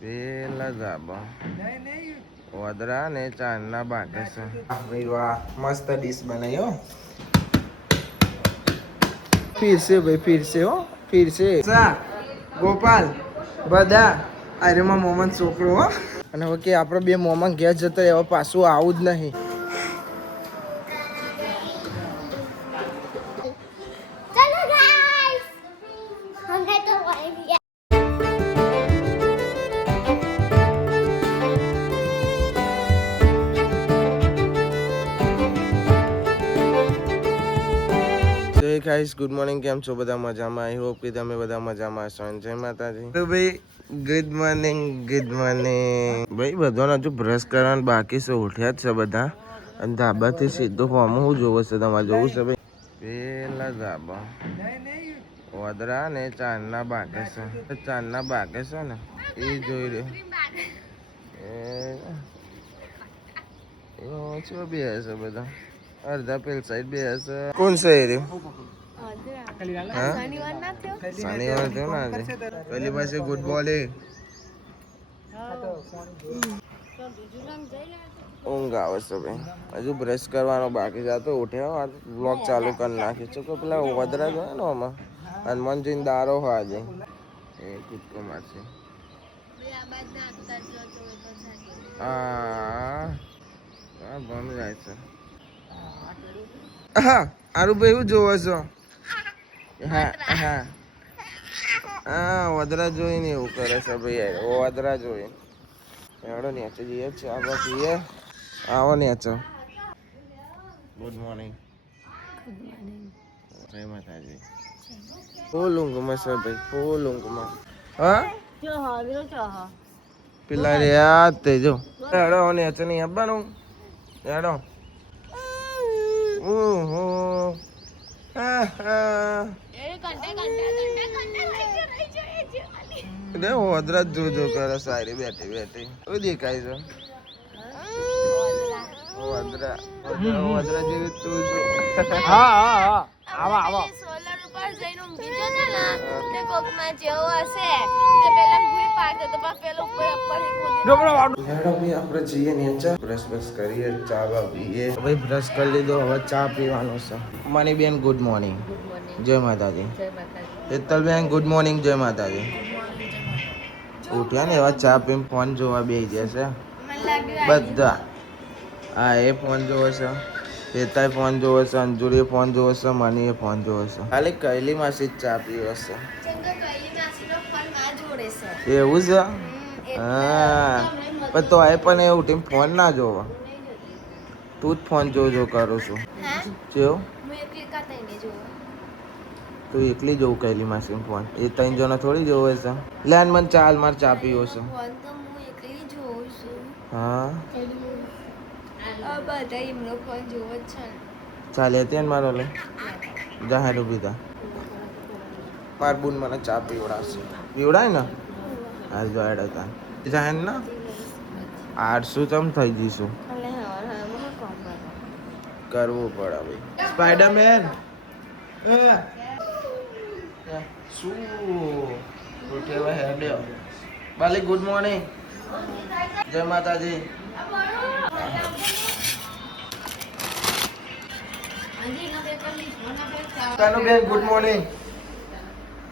પેલા ધાબા વદરા ને ચાંદના બાકે છે. મસ્ત ડીશ બનાવ્યો. ફીરશે ભાઈ, ફીરશે હો, ફીરશે. ગોપાલ બધા આર્યમાં મોમન છોકરો હો. અને હવે કે આપણે બે મોમન ઘેર જતો હવે પાછું આવું જ નહીં. ગાઈસ ગુડ મોર્નિંગ, કેમ છો બધા? મજામાં? આઈ હોપ કે તમે બધા મજામાં હશો. જય માતાજી. તો ભાઈ ગુડ મોર્નિંગ, ગુડ મોર્નિંગ ભાઈ. બધાને હજુ બ્રશ કરવાનું બાકી છે. ઉઠ્યા જ છે બધા. અને ધાબાથી સીધું ફોર્મ હું જોવું છે, તમારે જોવું છે ભાઈ? પેલા ધાબા વદરા ને ચાંદના બાકે છે. ચાંદના બાકે છે ને એ જોઈ રહ્યો. બે હશે બધા, અડધા પેલ સાઈડ બે હશે. કોણ છે એ રહ્યું? શનિવાર થયો ને આજે. પેલી પાસે ગુડ બોલિંગ. ઊંઘ આવે છે ભાઈ. હજુ બ્રશ કરવાનો બાકી છે. તો ઉઠ્યા બ્લોગ ચાલુ કરી નાખી છે. કે પેલા વધરા જોયા ને આમાં હનુમાનજીને દારો હોય આજે એ કૂદકો મારશે. હા ભમ જાય છે. હા આરુભાઈ એવું જોવો છો? હા હા હા વદરા જોઈને એવું કરે છે ભાઈ. વદરા જોઈ એવડો નેચે જઈએ છે. આપણે જઈએ. આવો નેચો. Good morning. જય માતાજી. ફૂલ ઊંઘમાં છે ભાઈ, ફૂલ ઊંઘમાં. હા પેલા રે યાદ તે જો હેડો નેચે નહીં આવવાનું. હેડો. વદરા જો કરે સારી બેઠી બેઠી. શું દેખાય છે? વદરા વદરા જેવી તું જો. સોલર ઉપર જઈને ઊંઘી જતો ને તે કોકમાં જેવો હશે તે પેલા ભૂઈ પાડતો તો પેલો ઉપર આપણે જઈએ નીચે બ્રશ બ્રશ કરીએ, ચા બા પીએ. ભાઈ બ્રશ કરી લીધો, હવે ચા પીવાનો છે. મની બેન ગુડ મોર્નિંગ. જય માતાજી. Hetalben good morning. જય માતાજી. ઉઠ્યા ને એવા ચા પીને ફોન જોવા બેસી જશે બધા. હા એ ફોન જોવે છે, હેતાએ ફોન જોવે છે, અંજુરીએ ફોન જોવે છે, મનીએ ફોન જોવે છે. ખાલી કૈલી માસી જ ચા પીવે છે. એવું છે? હા પણ તો એ પણ એ ઉઠીને ફોન ના જોવો. તું જ ફોન જો કરું છું. જેવું તું એકલી જોવું કૈલી માસી ફોન. એ ત્રણ જણા થોડી જોવે છે. લેન મને ચાલ મારે ચા પીવો છે. હા ચાલે ત્યાં મારો લે જા હેડ ઉભી થા. માર બુન મને ચા પીવડાવશે. પીવડાય ને હાલ જો હેડ હતા જા ને 800 ચમ થઈ જઈશું. કરવું પડે ભાઈ. સ્પાઈડરમેન શું ઉઠેવા હેડે બાલી. Good morning. જય માતાજી. કાનુબેન ગુડ મોર્નિંગ.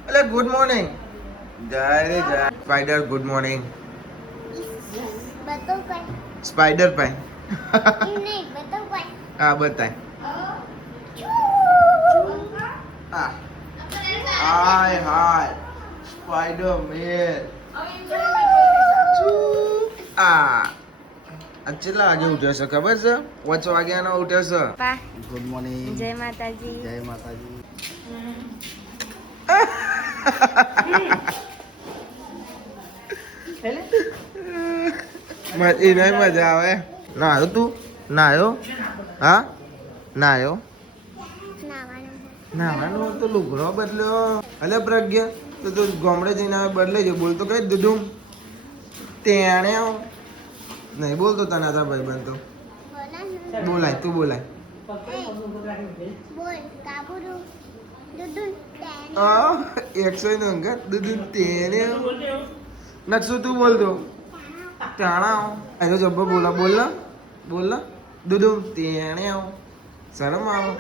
એટલે ગુડ મોર્નિંગ. જય રે જય. Spider good morning. સ્પાઈડર પાઈ હા બતાય. હાય હાય સ્પાઈડરમેન. કેટલા વાગે ઉઠ્યો છે ખબર છે? 5 વાગ્યાનો ઉઠ્યો છે. Good morning. જય માતાજી. જય માતાજી. એને મજા આવે. નાયો તું? નાયો? હા નાયો? નાવાનું તો લુગડો બદલ્યો. અલે પ્રજ્ઞા તો તું ગામડે જઈને આવે બદલાઈ જો. બોલ તો કઈ દીધું તેણે નહીં બોલતો તને હતા ભાઈ બન તો બોલાય તું બોલાય. એકસો નો અંગત દુદુન તેને નકશો તું બોલ દો ટાણા આવો જબ્બો બોલા બોલ દુદુન તેને આવો શરમ આવો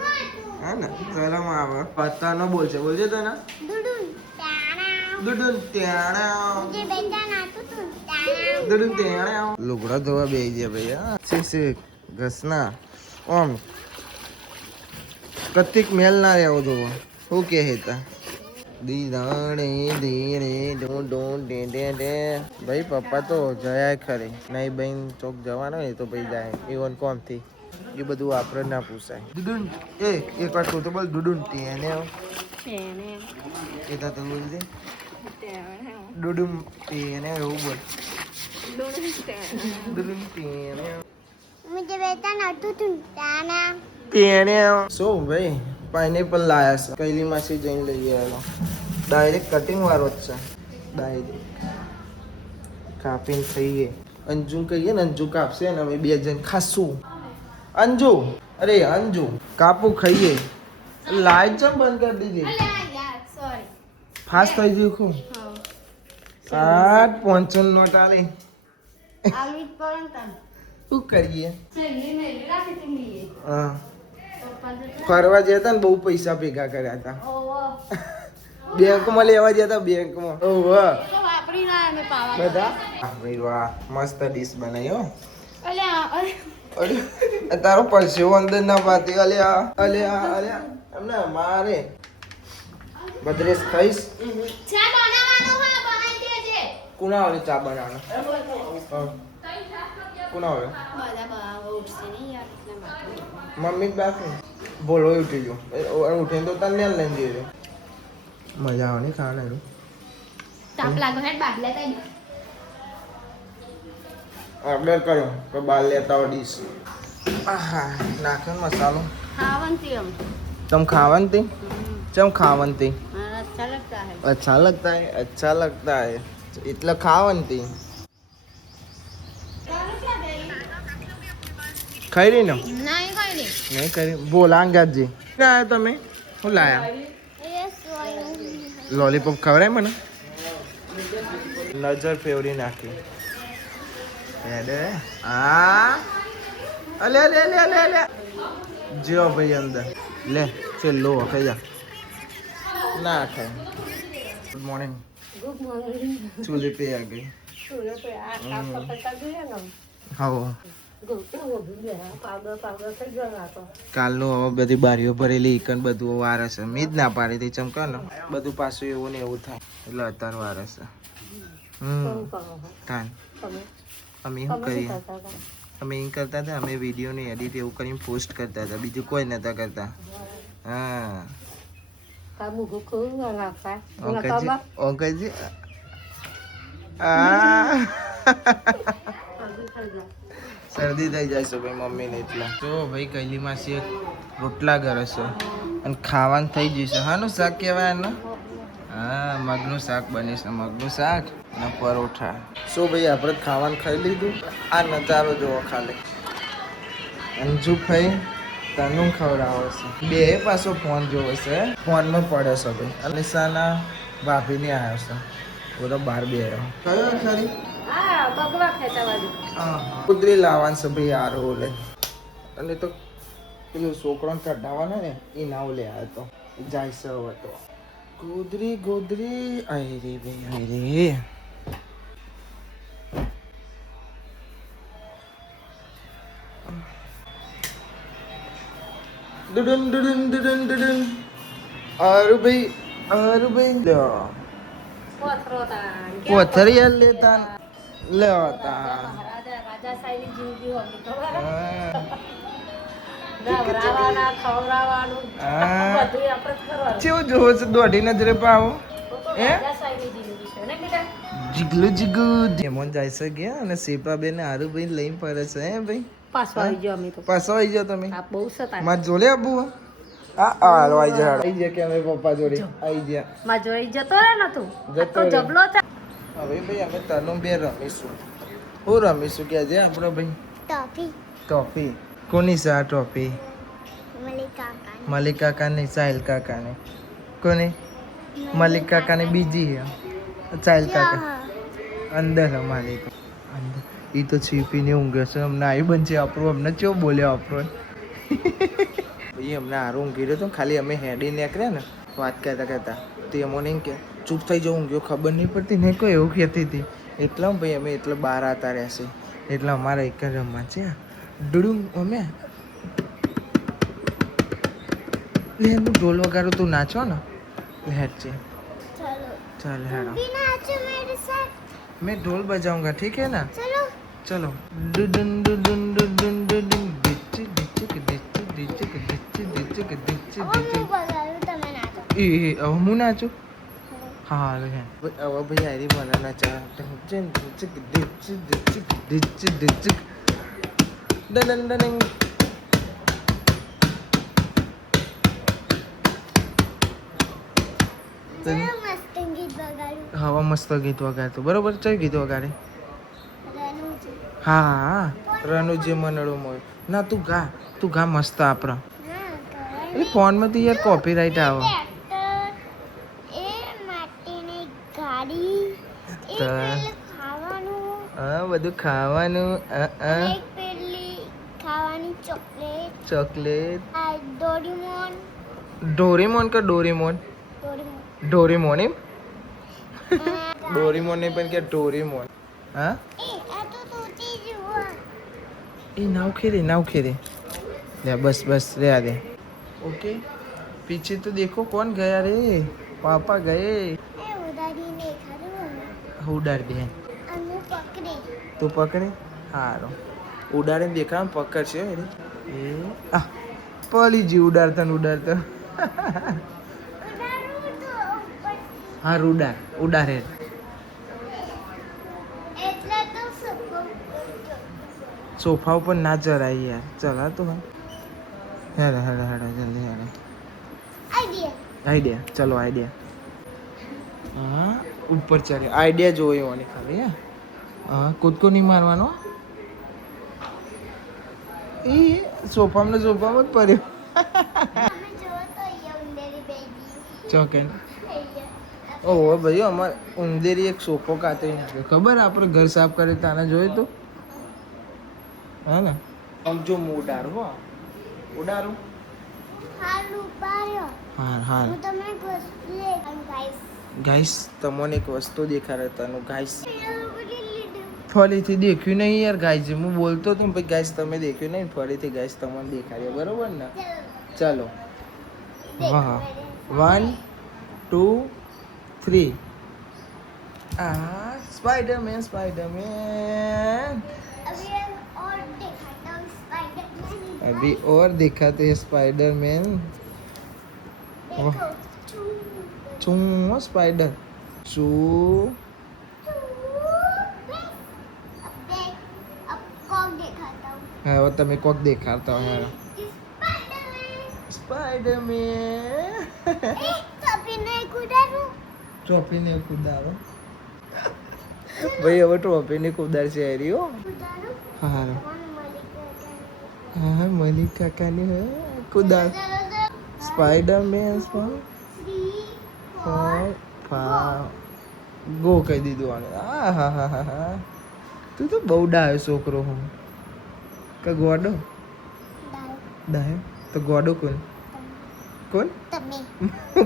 હા ને શરમ આવે પત્તા નો બોલશે તને દુદુન તેને આવો દુદુન તેને આવો લુગડા ધોવા બેસી ગયા ભાઈ હા શીખ ઘસના ઓમ કતિક મેલ ના રહેવો જોવો શું કે હેતા દીદાણે ધીરે ભાઈ પપ્પા તો જયા ખરે નહીં બેન ચોક જવાનો હોય તો ભાઈ જાય એવન કોમથી એ બધું આપણે ના પૂછાય દુડુન એક વાર તો બોલ દુડુન તેને એ તો બોલ દે દુડુન તેને એવું બોલ દુડુન તેને मुझे बेटा नटू तुम ताना તેને શું ભાઈ પાઇનેપલ લાયા છે કૈલી માસી જઈને લઈ આવ્યો ડાયરેક્ટ કટિંગ વાળો જ છે ડાયરેક્ટ કાપીને ખાઈએ અંજુ કહીએ ને અંજુ કાપશે ને અમે બે જણ ખાશું અંજુ અરે અંજુ કાપું ખાઈએ લાઈટ ચમ બંધ કરી દીધી सॉरी ફાસ્ટ થઈ ગયું ખૂબ 8.55 નોટ આવી आमित परंतन શું કરીએ चली मेरी राखी तुम लिए હા ફરવા જતા ને બહુ પૈસા ભેગા કર્યા હતા ओहो બેંકમાં લેવા જતા બેંકમાં ઓહો तो वापरी ना हमें पावा બધા ભાઈ વાહ મસ્ત ડીશ બનાવી હો अरे अरे અરે તારો પરસેવો અંદર ના પાતી અલ્યા એમને મારે બદરેશ ખાઈશ ચા બનાવવાનો હોય બનાવી દેજે કુના આવે ચા બનાવવાનો કુના આવે બધા બાવા ઉઠશે નહીં યાર એટલે બાકી મમ્મી બાકી બોલો ઉઠી ગયો ઉઠીને તો તને લઈને દેજો મજા આવે ને ખાવાનું તાપ લાગો હેડ બાદ લેતા ઓર્ડર કર્યો તો બાર લેતા આવો ડીશ આહા નાખ્યો ને મસાલો खावंती हम तुम खावंती चम खावंती अच्छा लगता है अच्छा लगता है अच्छा लगता है इतना खावंती खाई रही ना नहीं कोई नहीं नहीं કરી બોલાંગા જી ના આયો તમે હું લાયા ये सोई લોલીપોપ ખવડાય મને નજર ફેવરી નાખી એડે આ અલે જો ભાઈ અંદર લે છેલ્લો ખાઈ જા ના ખાય ગુડ મોર્નિંગ गुड मॉर्निंग ચૂલે પે આ ગઈ सूर्य पे आप पता दिया ना હાવો गुड वो भी है पाउडर से जला तो કાલનું હવે બધી બારીઓ ભરેલી ઈકન બધું વારે છે મી જ ના પાડી દઈ ચમકા ને બધું પાછું એવું ને એવું થાય એટલે અત્યારે વારે છે તાન અમે શું કરીએ અમે એમ કરતા હતા અમે વિડીયોની એડિટ એવું કરીને પોસ્ટ કરતા હતા બીજું કોઈ નતા કરતા હા kamu gugur ngapa ઓંકજી આ શરદી થઈ જાય છે ભાઈ મમ્મીને એટલા જો ભાઈ કૈલી માસી એક રોટલા કરે છે અને ખાવાનું થઈ જશે હાનું શાક કહેવાય એનું હા મગનું શાક બને છે મગનું શાક અને પરોઠા શું ભાઈ આપણે ખાવાનું ખાઈ લીધું આ નજારો જોવો ખાલી અંજુ ભાઈ તનું ખવડાવે છે બે પાછો ફોન જોવે છે ફોનમાં પડે છે ભાઈ અને સાના ભાભીને આવ્યો છે પૂરો બાર બે આવ્યો કયો ખરી ah bagwa kheta wali કુદરી લાવવાનું છે ભાઈ આરો લે અને તો પેલું છોકરાને કઢાવવાનો ને એ નાવ લે આવ્યો તો જાય છે હવે તો ગોદરી આઈ રે ભાઈ આઈ રે દુડુન આરુ ભાઈ લ્યો potrotan પોથરી લેતા લેતા raja saini jindi hobi ખબર ગાવરાવાના ખવરાવાનું બધું આપણે જ કરવાનું કેવું જોવો છે દોઢી નજરે પાવો એ રાજા સાઈની જિંદગી છે ને બેટા જીગલુ જેમોન જાય છે ગયા અને સેપા બેન આરુ ભાઈ લઈને ફરે છે હે ભાઈ પાછો આવી ગયો અમે તો પાછો આવી જાઓ તમે આ બહુ સતા માર જોલે આબુ હાલો આવી ગયા કે અમે પપ્પા જોડે આવી ગયા માં જોઈ જતો રે ન તું જતો તો રે. જબલો છે હવે ભાઈ અમે તનું બે રમીશું હું રમીશું કે આજે આપણો ભાઈ ટોપી કોની છે આ ટોપી મલિક કાકાની સાહિલ કાકાની કોને મલિક કાકાની બીજી છે ચાઇલ્ડ કાકા અંદર અમારી તો અંદર એ તો છીપીને ઊંઘે છે અમને આવી બનશે આપણું અમને ચો બોલ્યો આપણો ભાઈ અમને હારું ઊંઘી રહ્યો તો ખાલી અમે હેડી નીકળ્યા ને વાત કહેતા તો એમાં નહીં કે ચૂપ થઈ જાઉં ઊંઘ્યો ખબર નહીં પડતી નહીં કોઈ એવું કહેતી હતી એટલા ભાઈ અમે એટલે બહાર આવતા રહેશે એટલે અમારે એક જ રમવા છે ડુડું અમે લે હું ઢોલ વગાડું તું નાચો ને હેડ છે चल हेड़ो मैं ढोल बजाऊंगा ठीक है ना चलो डुडुन डुडुन डुडुन डुडुन डिच डिच डिच डिच डिच डिच डिच ए अब હું નાચું હા લે હવે ભાઈ આરી મને નાચા ડિચ ડિચ ડિચ ડિચ ડિચ ડન ડન હવા મસ્ત ગીત વગાડતું બરોબર ચલ ગીત વગાડે હા રનુજી મનડો મોય ના તું ગા મસ્ત આપણા એ ફોનમાં તો યાર કોપીરાઇટ આવે હા બધું ખાવાનું ચોકલેટ ડોરેમોન કે ડોરેમોન ડોરેમોન એમ ડોરેમોન નહીં પણ કે ડોરેમોન हाँ ये नाव खेले ले बस ले आ दे ओके पीछे तो देखो कौन गया रे पापा गए उड़ाड़ दे तू पकड़े हारो उड़ाड़े देखा पकड़ छे ए आ पली जी उड़ाड़ता हाँ उड़ा रे सोफा ऊपर ना चढ़ाई यार चला तो हेड़ा जल्दी हेड़ा आइडिया चलो आइडिया हाँ ऊपर चढ़े आइडिया जो होने खाली हाँ खुद को नहीं मारवानो ए सोफा में पड़े चौके ओ भाई हमारे उंदेरी एक सोफो काते खबर આપણે ઘર સાફ કરે તાને જોયું તો હા ને આમ જો હું ઉડારું હાલ હું તમને એક વસ્તુ ગાઈસ તમને એક વસ્તુ દેખાડે તને ગાઈસ ફરીથી દેખ્યું નહીં યાર ગાઈસ હું બોલતો તો ભાઈ ગાઈસ તમે દેખ્યું નહીં ફરીથી ગાઈસ તમને દેખાડ્યો બરોબર ને ચાલો વાહ 1 2 3 स्पाइडरमैन अभी और दिखाते हैं स्पाइडरमैन चू स्पाइडर चू हाँ वो तमें कॉक दिखाता हूँ स्पाइडरमैन ट्रॉफी ने कूदारो भाई अब ट्रॉफी ने कूदार से आ रही हो हाँ हाँ मलिक काका ने कूदार स्पाइडरमैन गो कही दीधु हाँ तू तो बहु डायो छोकरो हूँ का गोडो डायो तो गोडो कौन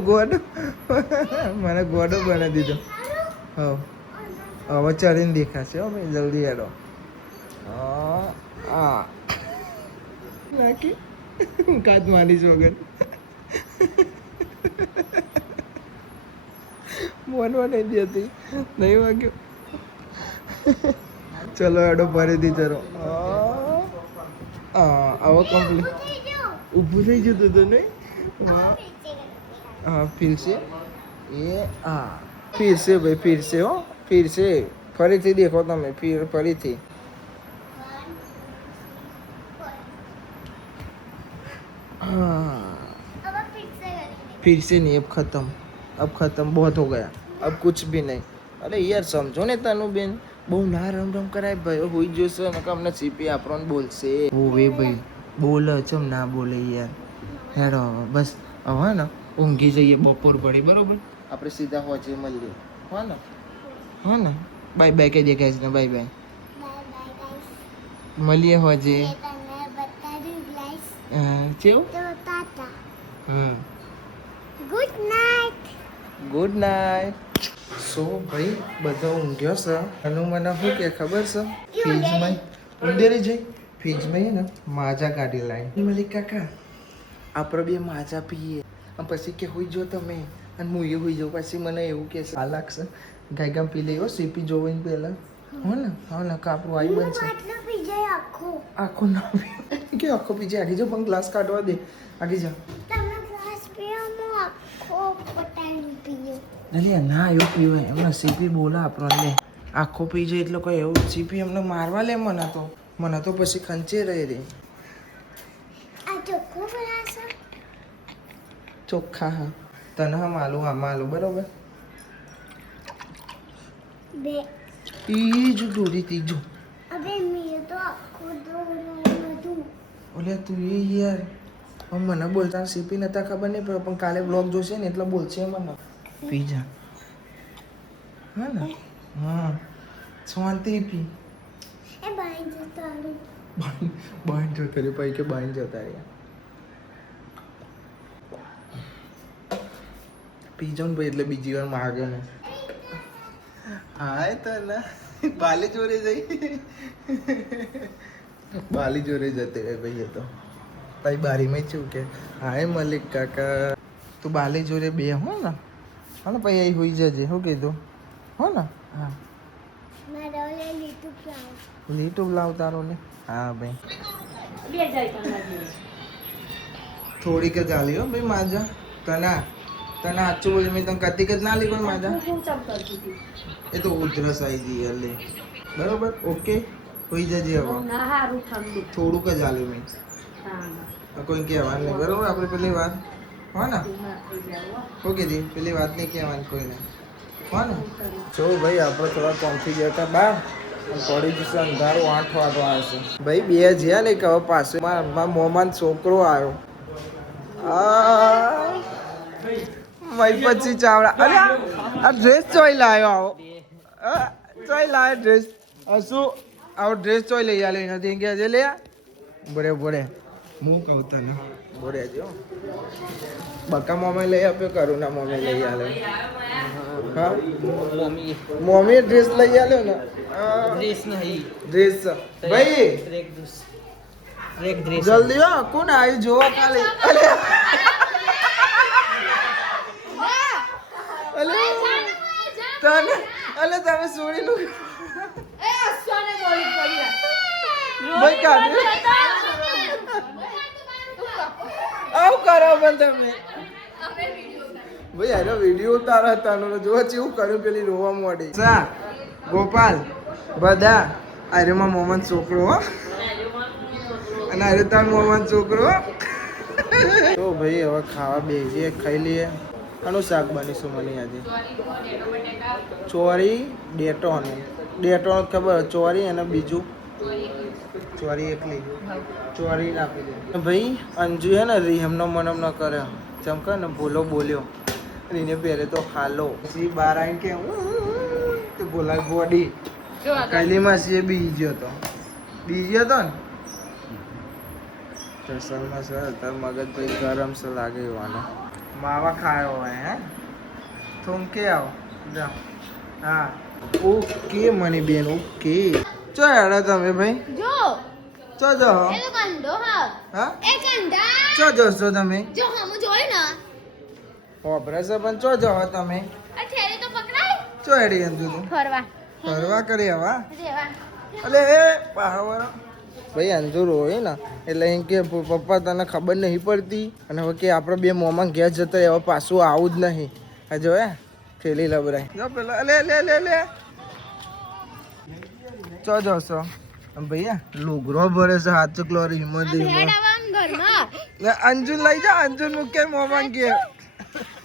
गोडो મને ગોડો બના દીધો હવે ચડીને દેખાશે હો ભાઈ જલ્દી હેડો નાખી કાચ મારીશ વગર મોનવા નહીં દેતી નહીં વાગ્યો ચલો હેડો ફરીથી ચલો હવે કમ્પ્લીટ ઊભું થઈ જતું હતું નહીં हाँ फिर से ये फिर से भाई फिर से फरी थी देखो तमें फिर फरी थी फिर से नहीं अब खत्म बहुत हो गया अब कुछ भी नहीं अरे यार समझो ने तनु बेन बहु ना रम कराय भाई होई जશે ને અમને સીપી આપણને બોલશે ઓવે ભાઈ બોલે ચમ ના બોલે યાર હેડો બસ હવે ને ઊંઘી જઈએ બપોર પડી બરોબર આપણે સીધા હોજે મળીએ હા ને બાય બાય કહી દે ગાઈસ ને બાય બાય મળીએ હોજે કેવું હા ગુડ નાઇટ સો ભાઈ બધો ઊંઘ્યો છે અને મને શું કે ખબર છે ફ્રીજમાં ઉંદેરી જઈ ફ્રીજમાં ને માજા કાઢી લાવી મલિક કાકા આપણે બે માજા પીએ અને પછી કે હોઈ જો તમે અને હું એ હોઈ જાઉં પછી મને એવું કે છે આ લાગશે ગાયગામ પી લઈ સીપી જોઈને પહેલાં હો ને કાપડું આવી બનશે આખો ના કે આખો પી જાય આગી જાઓ પણ ગ્લાસ કાઢવા દે આગી જાઓ એટલે ના એવું પીવાય એમને સીપી બોલા આપણને આખો પી જાય એટલે કોઈ એવું સીપી એમને મારવા લે મને તો પછી ખંચે રહી રે ચોખ્ખા હા તને હા માલું બરોબર ત્રીજું દોરી ત્રીજું ઓલે તું એ યાર મને બોલતા સીપી નતા ખબર નહીં પણ કાલે બ્લોગ જોશે ને એટલે બોલશે મને પીજા હા ને હા શાંતિ પી બાઈન જતા રે ભાઈ કે બાઈન જતા રહ્યા પી જાઉં ભાઈ એટલે બીજી વાર માગે ને હાય તને બાલી ચોરે જઈ બાલી ચોરે જતે રે ભાઈ એ તો ભાઈ બારીમાં છું કે હાય મલિક કાકા તું બાલી જોડે બે હો ને હા ને ભાઈ અહીં હોઈ જજે શું કીધું હો ને હા લીટું લાવ તારો ને હા ભાઈ થોડીક જ આલી હો ભાઈ માજા તને સાચું બોલી મેં તને કતિક જ ના લી કોઈ માજા એ તો ઉધરસ આવી ગઈ એટલે બરોબર ઓકે હોઈ જજે હવે થોડુંક જ આલ્યું મેં કોઈ કહેવાનું નહીં બરોબર આપણે પેલી વાત હો ને શું કીધી પેલી વાત નહીં કહેવાની કોઈને હો ને જો ભાઈ આપણે થોડા કોમથી ગયા હતા બહાર પડી જશે અંધારું 8 વાગવા આવશે ભાઈ બે જ્યાં ને કે હવે પાસે મારા મોમાન છોકરો આવ્યો મય પછી ચાવડા અરે આ ડ્રેસ ચોઈ લાવ્યો આવો ચોઈ લાવ્યો ડ્રેસ શું આવો ડ્રેસ ચોઈ લઈ આવ્યો નથી કે છે લે બોરે હું કહું તને બોરે જો બકા મોમે લઈ આપ્યો કરું ના મોમે લઈ આવ્યો હા મોમી ડ્રેસ લઈ આવ્યો ને ડ્રેસ નહીં ડ્રેસ ભાઈ જલ્દી હો કોણ આવ્યું જોવા કાલે અલે તમે સોડી નું ભાઈ કાઢ આવ કરો પણ તમે ભાઈ આનો વિડીયો ઉતારા હતા જોવા જેવું કર્યું પેલી રોવા મોડી સા ગોપાલ બધા આર્યમાં મોહમ્મદ છોકરો હો અને આર્ય તાર મોહમ્મદ છોકરો તો ભાઈ હવે ખાવા બેસીએ ખાઈ લઈએ આનું શાક બનીશું મને આજે ચોરી ડેટોન ખબર ચોરી અને બીજું ચોરી એકલી ચોરી નાખી દે ભાઈ અંજુ હે ને રીહમનો મનમ ન કરે ચમકે ને બોલ્યો એને પહેરે તો હાલો પછી બહાર આવીને કે તો બોલાય બોડી કાલીમાં છે બીજો હતો ને જસલમાં સર તાર મગજ ભાઈ ગરમ છે લાગે એવાનો માવા ખાયો હોય હે થૂમકે આવો જા હા ઓકે મની બેન ઓકે ચો હેડો તમે ભાઈ ચો જો હા ચો જોશો તમે ઓપરેશન પણ ચો જો તમે ચો હેડી અંજુ તું ફરવા કરી હવા અલે એ પાહવર ભાઈ અંજુ રોય ને એટલે એમ કે પપ્પા તને ખબર નહીં પડતી અને હવે કે આપણે બે મોમાં ઘેર જતા હવે પાછું આવું જ નહીં આ જો હે થેલી લબરાય જો પેલા લે ચો જોશો ભૈયા લુગરો ભરે છે હાથ ચકલો હિંમત અંજુન લઈ જા અંજુન મૂકે મોમાં ઘેર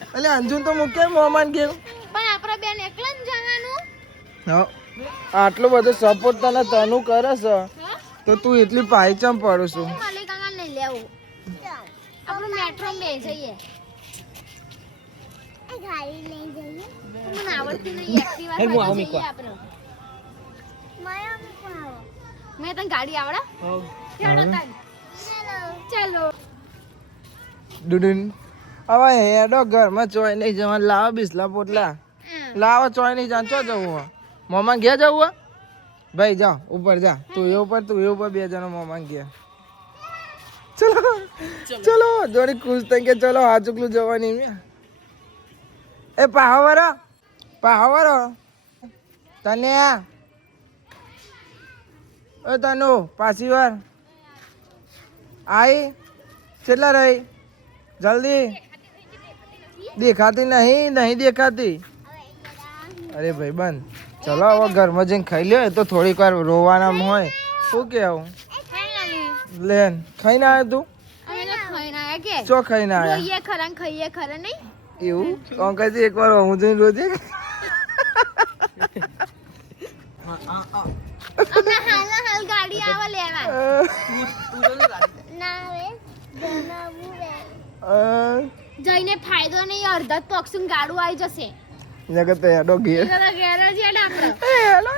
એટલે અંજુન તો મૂકે મોમાં ઘેર પણ આપણે બેન એકલા જ જવાનું આટલો બધો સપોર્ટ તને તનું કરે છે તો તું એટલી પાયચમ પડું છું ગાડી લઈ જઈએ મને આવડતી નહીં એક્ટિવા ખાઈ જઈએ આપણે મેં તને ગાડી આવડે ચલો ચલો ડુડુન હવે હેડો ઘરમાં ચોય નહીં જવાનું લાવો બિસ્લા પોટલા લાવો ચોય નહીં જાન ચો જવું મોમાં ગયા જવું ભાઈ જા ઉપર જા તું એ ઉપર બે જણા મોમાં ગયા ચલો ચલો જોડી ખુશ થઈ કે ચલો આ ચુકલું જવાની એ પાહવરો તને એ તનુ પાછી વાર આઈ કેટલા રહી જલ્દી દેખાતી નહીં દેખાતી અરે ભાઈ બંધ ચલો હવે ઘરમાં જઈને ખાઈ લ્યો એ તો થોડીક વાર રોવાના હોય શું કે આવું લેન ખાઈને આવ્યો તું ચો ખાઈને આવ્યા ખાઈએ ખરા નહીં એવું કોણ કહે એક વાર હું જઈને રોજે હાલ ગાડી આવે લેવા ના આવે જઈને ફાયદો નહીં અડધા પક્ષું ગાડું આવી જશે નકર તો હેડો ઘેર ઘેર જ હેડ આપણે હેલો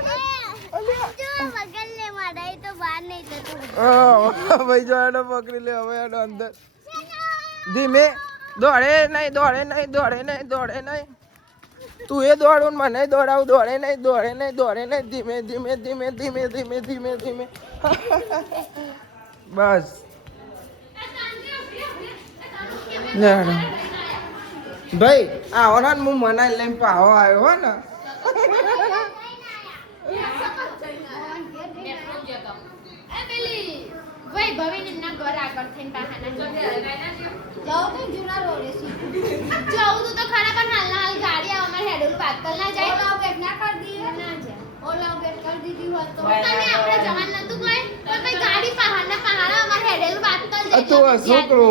મગલ ને મારાઈ તો બહાર નહીં જતો ભાઈ જો હેડો પકડી લે હવે હેડો અંદર ધીમે દોડે નહીં તું એ દોડું મને દોડાવું દોડે નહીં ધીમે બસ ભાઈ આવો ને હું મનાઈ લઈને પાવો આવ્યો હો ને તું છોકરો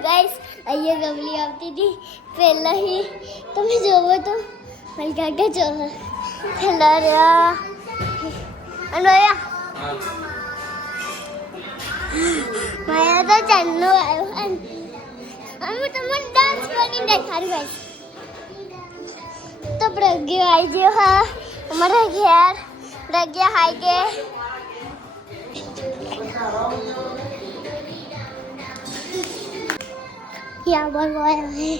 गाइस ये गमली આવતી હતી પહેલા ही તમે જોવો તો મારી કાકા જો પહેલા રહ્યા અનોયા મારા તો ચાંદલો આવ્યો અમે તમને ડાન્સ કરીને દેખાડ્યું ગાઈસ તો પ્રગ્યો આવી ગયો હા અમારા ઘેર પ્રગ્યા હાઈ કે यहाँ पर आया है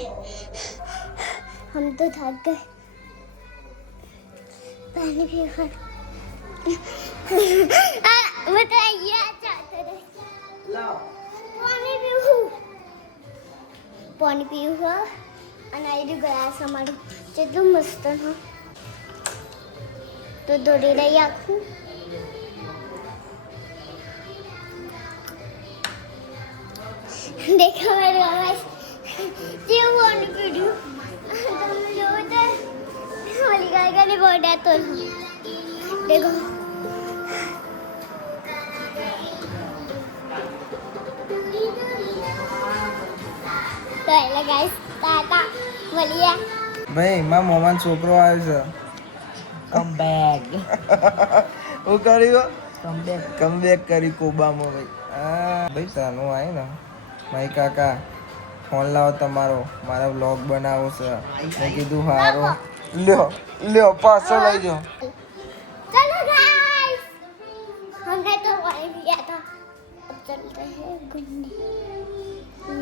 हम तो थक गए पानी भी बताइए पानी पीવું અને આ ગ્લાસ અમારું કેટલું મસ્ત હા તો દોડી રહી આખું देखा मेरे गाइस ये वाली वीडियो तुम लोग तो वाली गाय का नहीं बोल रहा तो देखो तो हेलो गाइस टाटा बोलिए ભાઈ મારા મોમાન છોકરો આવ્યો છે કમ બેક હું કર્યું કમ બેક કરી કોબામાં ભાઈ હા ભાઈ સાનું આવી ને મારી કાકા ફોન લાવો તમારો મારા વ્લોગ બનાવો છે મેં કીધું હારો લ્યો પાછો લઈ જાઓ चलो गाइस हमने तो वही किया था अब चलते हैं घूमने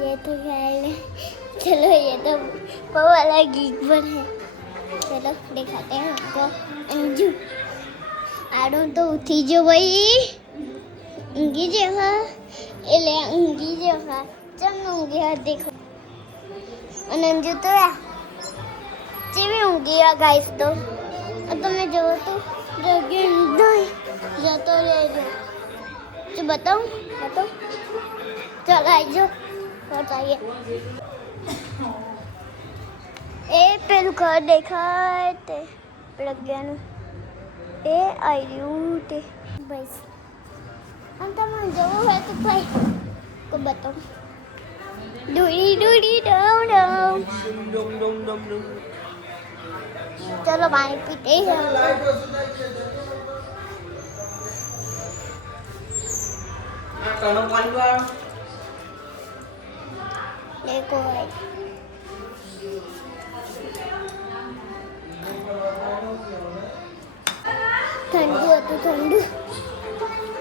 ये तो है चलो ये तो वो वाला गीक पर है चलो दिखाते हैं आपको अंजू आड़ो तो उठी जो भाई ઊંઘી જે હા એટલે ઊંઘી જે હા ચમ ઊંઘી હા દેખો અને અંજુ તો ચેવી ઊંઘી આ ગાઈસ તો તમે જોવો તો જગ્યા નહીં જતો રહેજો તો બતાવું ચાલ આવજો બતાવીએ એ પેલું ઘર દેખાય તે પ્રજ્ઞાનું એ આવ્યું તે બસ અને તમે જવું હોય તો ભાઈ તો બતાવો ડુડી ડુડી ડમ ડમ ચલો પાણી પીતે देखो भाई ठंडू હતું ઠંડુ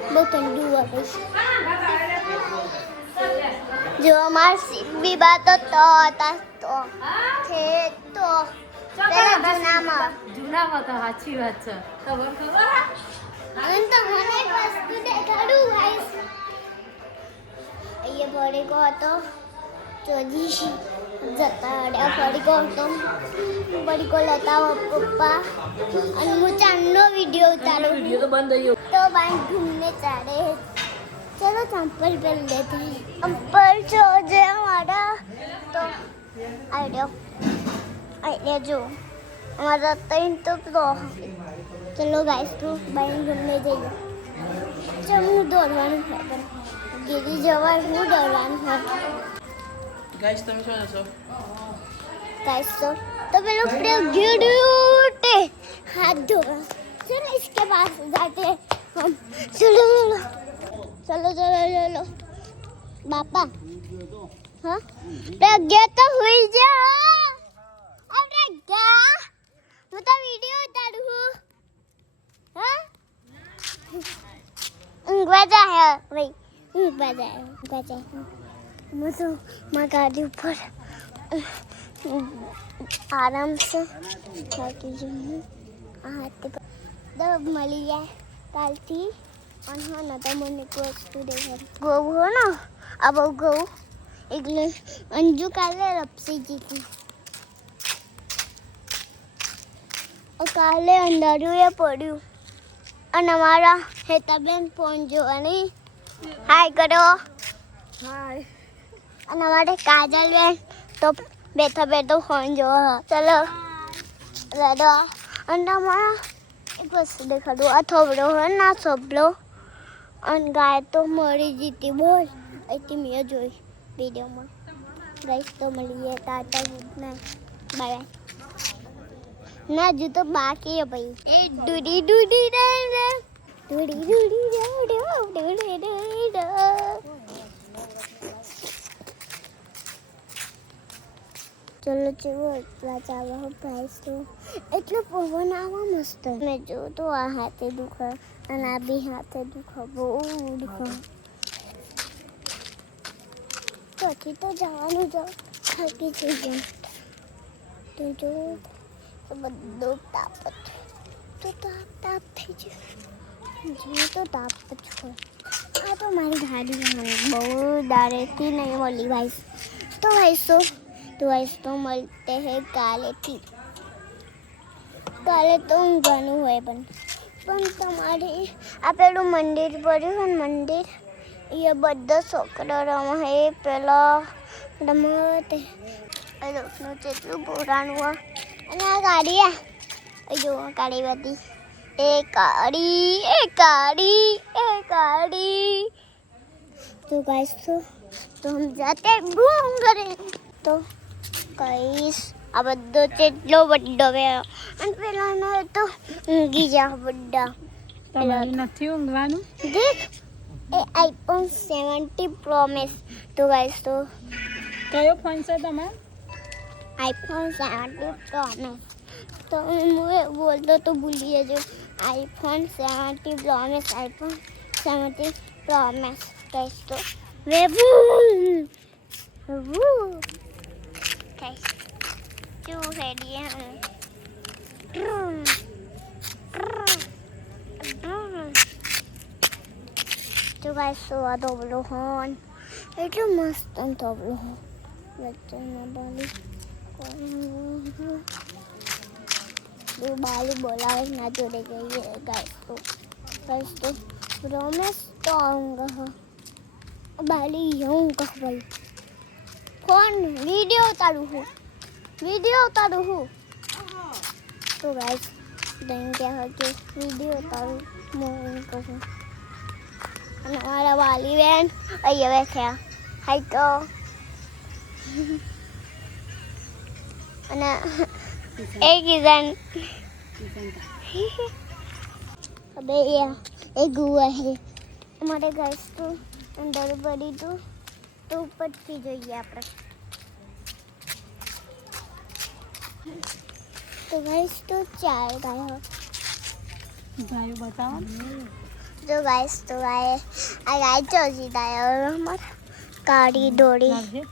બહુ ઠંડુ હતું જો અમાર બી બાત તો હતા તો છે તો પેલા જૂનામાં તો સાચી વાત છે ખબર ખબર અને તો મને એક વસ્તુ દેખાડું ગાઈસ અહીંયા પડીકો હતો ચોજી જતા રહ્યા પડીકો હતો પડીકો લેતા પપ્પા અને હું ચાંદનો વિડીયો ઉતારું વિડીયો તો બંધ થઈ ગયો तो बैंक घूमने जा रहे हैं चलो चंपल पहन लेते हैं चंपल जो है हमारा तो आइडिया जो हमारा तीन तो चलो गाइस तो बैंक घूमने जाइए जब હું દોડવાનું છે પણ ગીરી જવા હું દોડવાનું હોય ગાઈસ તમે શું છો गाइस तो पहले गिरते हाथ धोना चलो इसके पास जाते हैं हम चलो चलो चलो चलो चलो बापा हाँ प्रज्ञा तो हुई जा अरे गा मैं तो वीडियो उतारू हूँ हाँ ऊँघवा है भाई ऊँघवा है मैं तो मैं गाड़ी ऊपर आराम से खाती हूँ हाथ દબ મળી જાય કાલથી અને હા ને તો મને કોઈ વસ્તુ દેખાડી ગૌ હો ને આ બહુ ગૌ એટલે અંજુ કાલે રપસી જીતી કાલે અંધારું એ પડ્યું અને અમારા હેતાબેન ફોન જોવાની હાય કરો હાય અને અમારે કાજલબેન તો બેઠા બેઠો ફોન જોવા ચલો રેડો અને અમારા એક વસ્તુ દેખાડું આ થોબડો હોય ના થોબડો અને ગાય તો મરી જીતી બોલ અહીંથી મેં જોઈ વિડીયોમાં ગાઈસ તો મળીએ ટાટા ગુડ નાઈટ બાય ના હજુ તો બાકી ભાઈ એ ડુડી ડુડી ડુડી ડુડી ચલો ચલો એટલા ચાલો પ્રાઇસ તો એટલો પવન આવા મસ્ત મેં જો તો આ હાથે દુખે અને આ બી હાથે દુખે બહુ દુખે પછી તો જવાનું જ થાકી થઈ ગયું તો જો તો બધો તાપ તો તાપ થઈ ગયો જો તો તાપ જ હોય આ તો મારી ગાડી મને બહુ દારેથી નહીં મળી ભાઈ તો भाई तो मिलते हैं काले तो ઊંઘવાનું હોય પણ તમારે આ પેલું મંદિર પડ્યું હોય ને મંદિર એ બધા છોકરા રમે એ પેલા રમતે એ લોકોનું જેટલું પુરાણું હોય અને આ ગાડી આ જો ગાડી બધી એ ગાડી तो गाइस तो हम जाते हैं घूम कर तो गाइस આ બધો કેટલો બડ્ડો વેયો અને પેલાનો તો ઊંઘી જા બડ્ડા તમારે નથી ઊંઘવાનું દેખ એ આઈફોન 70 પ્રો મેક્સ તો ગાઈસ તો કયો ફોન છે તમારો આઈફોન 70 પ્રો મેક્સ તો હું બોલતો તો ભૂલી ગયો iPhone 70 pro max iPhone 70 pro max guys તો વેવુ गाइस जो रेडी है तो गाइस तो आ दोबलो होन એટલો મસ્ત તબલો વચ્ચેમાં બાલી દો બાલી બોલાવે ના જોડે ગઈ ગાइस तो रमेश तो आऊंगा बाली यूं कहबल फोन वीडियो उतारू हूँ तो गाइस देंगे वीडियो उतारू मैं कहूँ અને મારા વાલી બેન અહીંયા બેઠ્યા હાય તો અને એ કિઝન હવે એ ગુવા છે અમારે ગાઈસ તો અંદર પડી તો ઉપરથી જોઈએ આપણે તો ગાઈસ તો 4 ગાયો ગાયો બતાવો તો ગાઈસ તો ગાય આ ગાય ચોજી ગાયો અમારે કાળી ડોળી લાગજે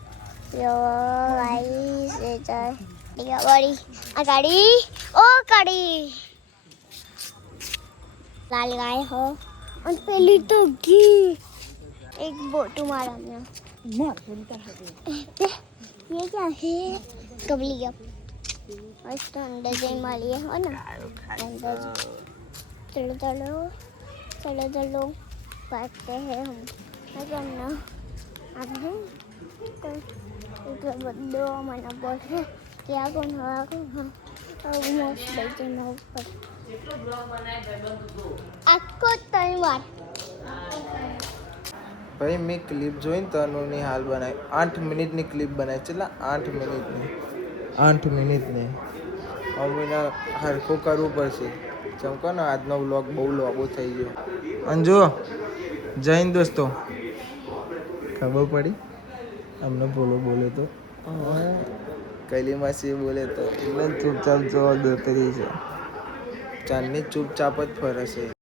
યો ગાઈસ એ ચાય બડી આ ગાડી ઓ કાળી लाल गाय हो और पहली तो घी एक बोटू मारा हमने ये क्या है कबली का और इसको अंदर से मारी है हो ना अंदर चलो काटते हैं हम मतलब ना अब हम तो दो महीना बोल है क्या कौन हुआ कौन हाँ और मोस्ट बैठे ना ऊपर આખો 3 વાર ભાઈ મેં ક્લિપ જોઈને તનુની હાલ બનાવી 8 મિનિટની ક્લિપ બનાવી છેલ્લા 8 મિનિટની મમ્મીને હરખું કરવું પડશે ચમકો ને આજનો વ્લોગ બહુ લોગો થઈ ગયો અને જો જૈન દોસ્તો ખબર પડી અમને બોલે તો કૈલી માસી બોલે તો એટલે ચૂપચાપ જોવા બેતરી છે ચાંદની ચૂપચાપ જ ફરે છે